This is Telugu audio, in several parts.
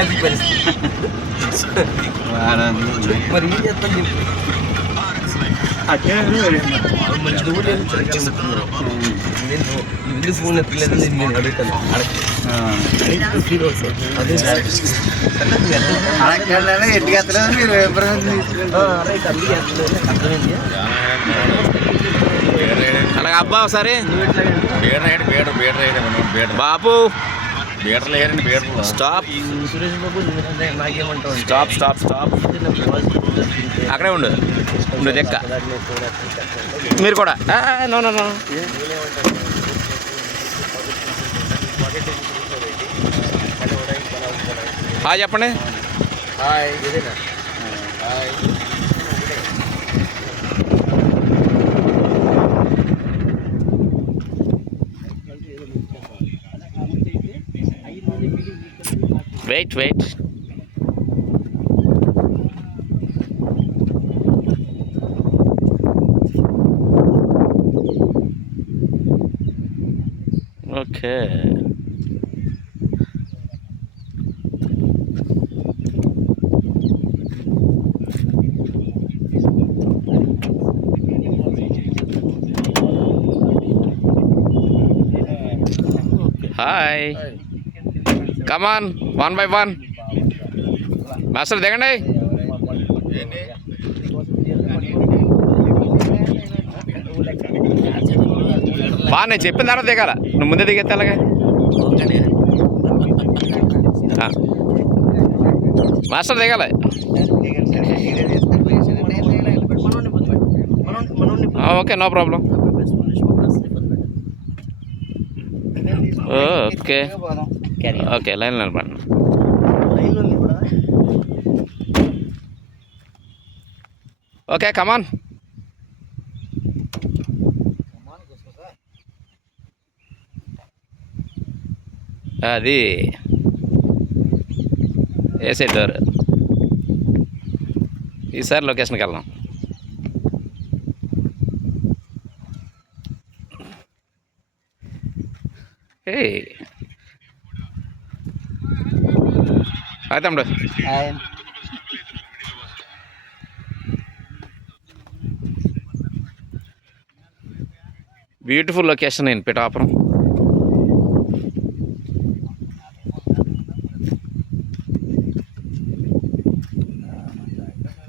అది పరిస్థితి. మరి ఏం చేస్తాను చెప్పు. నువ్వు లేదు ఎందుకు ఫోన్ ఎత్తలేదు నేను అడుగుతాను. ఎట్టుకు ఎత్తలేదు మీరు అలాగే అబ్బా ఒకసారి బాబు స్టాప్ సురేష్ బాబు నాకేమంటావు? స్టాప్ స్టాప్ స్టాప్ అక్కడే ఉండు ఉండు లెక్క మీరు కూడా నో నో నో హాయ్ చెప్పండి. హాయ్ ఇదేనా? Hi. Wait wait okay. Hi come on 1 by 1 master దిగండి. బా నేను చెప్పిన తర్వాత దిగాల, నువ్వు ముందే దిగేస్తే అలాగే. మాస్టర్ దిగాలి. Okay no problem. Okay okay line నిలబడి. Okay come on. అది వేసే డోర్. ఈసారి లొకేషన్కి వెళ్దాం. హాయ్ తమ్ముడు. బ్యూటిఫుల్ లొకేషన్ నేను పిఠాపురం.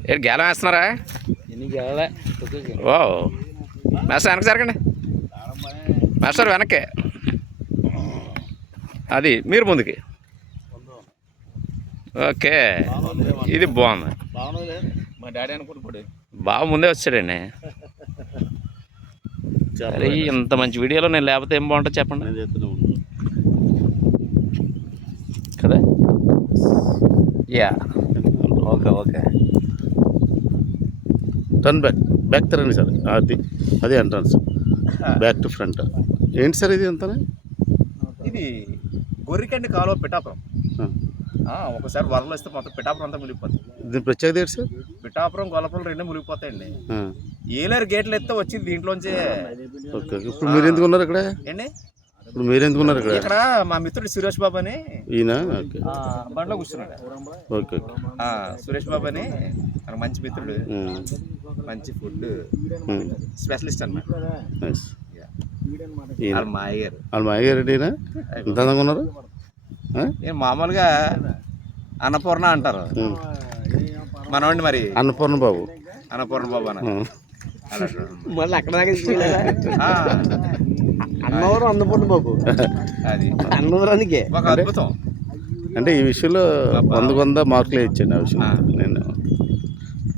ఏంటి గేలం వేస్తున్నారా? ఓ మాస్టర్ వెనక్కి జరగండి. మాస్టర్ వెనక్కి. అది మీరు ముందుకి. ఓకే ఇది బాగుంది. మా డాడీ అనుకుంటున్నాడు బాగా ముందే వచ్చాడండి. సరే ఇంత మంచి వీడియోలో నేను లేకపోతే ఏం బాగుంటుంది చెప్పండి కదా. Yeah okay okay. Turn back తిరండి సార్. అది ఎంట్రన్స్ బ్యాక్ టు ఫ్రంట్. ఏంటి సార్ ఇది అంతా? ఇది గొర్రెకండి కాలువ పిఠాపురం. ఒకసారి వరదలు వస్తే మొత్తం పిఠాపురం అంతా మునిగిపోతుంది. దీని ప్రత్యేకత ఏంటి సార్? పిఠాపురం గొల్లపురం రెండు మునిగిపోతాయండి. ఏలేరు గేట్లు ఎత్తే వచ్చింది దీంట్లోంచి. ఓకే. ఇప్పుడు మీరు ఎందుకు ఉన్నారు ఇక్కడ? ఏండి ఇప్పుడు మీరు ఎందుకు ఉన్నారు ఇక్కడ? ఇక్కడ మా మిత్రుడు సురేష్ బాబు అని ఈయన బండ్లో కూర్చున్నాడు. ఓకే సురేష్ బాబు అని మనకు మంచి మిత్రుడు, మంచి ఫుడ్ స్పెషలిస్ట్ అన్నమాట. మా అయ్యారు. వాళ్ళ మా అయ్యారు రెడ్డినా ఎంత అందంగా ఉన్నారు? మామూలుగా అన్నపూర్ణ అంటారు మనోండి. మరి అన్నపూర్ణ బాబు. అన్నపూర్ణ బాబు అన్న మళ్ళీ అక్కడ అన్నవరం అన్నపూర్ణ బాబు. అది అన్నవరానికి ఒక అద్భుతం. అంటే ఈ విషయంలో 100 మార్కులే ఇచ్చాను ఆ విషయం నేను.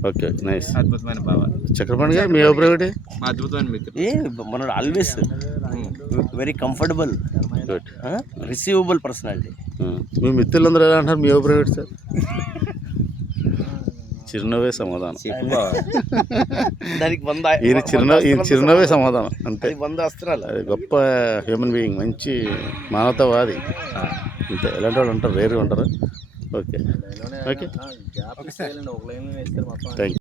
Okay nice. అద్భుతమైన బావ చక్రపాణి గారు మీ అభిప్రాయం? మా అద్భుతమైన మిత్రుడు. మనోడు always very comfortable, good, receivable personality. మీ మిత్రులందరూ ఎలా అంటారు? మీ అభిప్రాయం సార్? చిరునవ్వే సమాధానం. దానికి 100 ఈయన చిరునవ్వే సమాధానం అంతే. 100 అస్త్రాలు. అది గొప్ప హ్యూమన్ బీయింగ్, మంచి మానవతావాది అంతే. ఎలాంటి వాళ్ళు ఉంటారు, రేరుగా ఉంటారు. Okay okay thank you.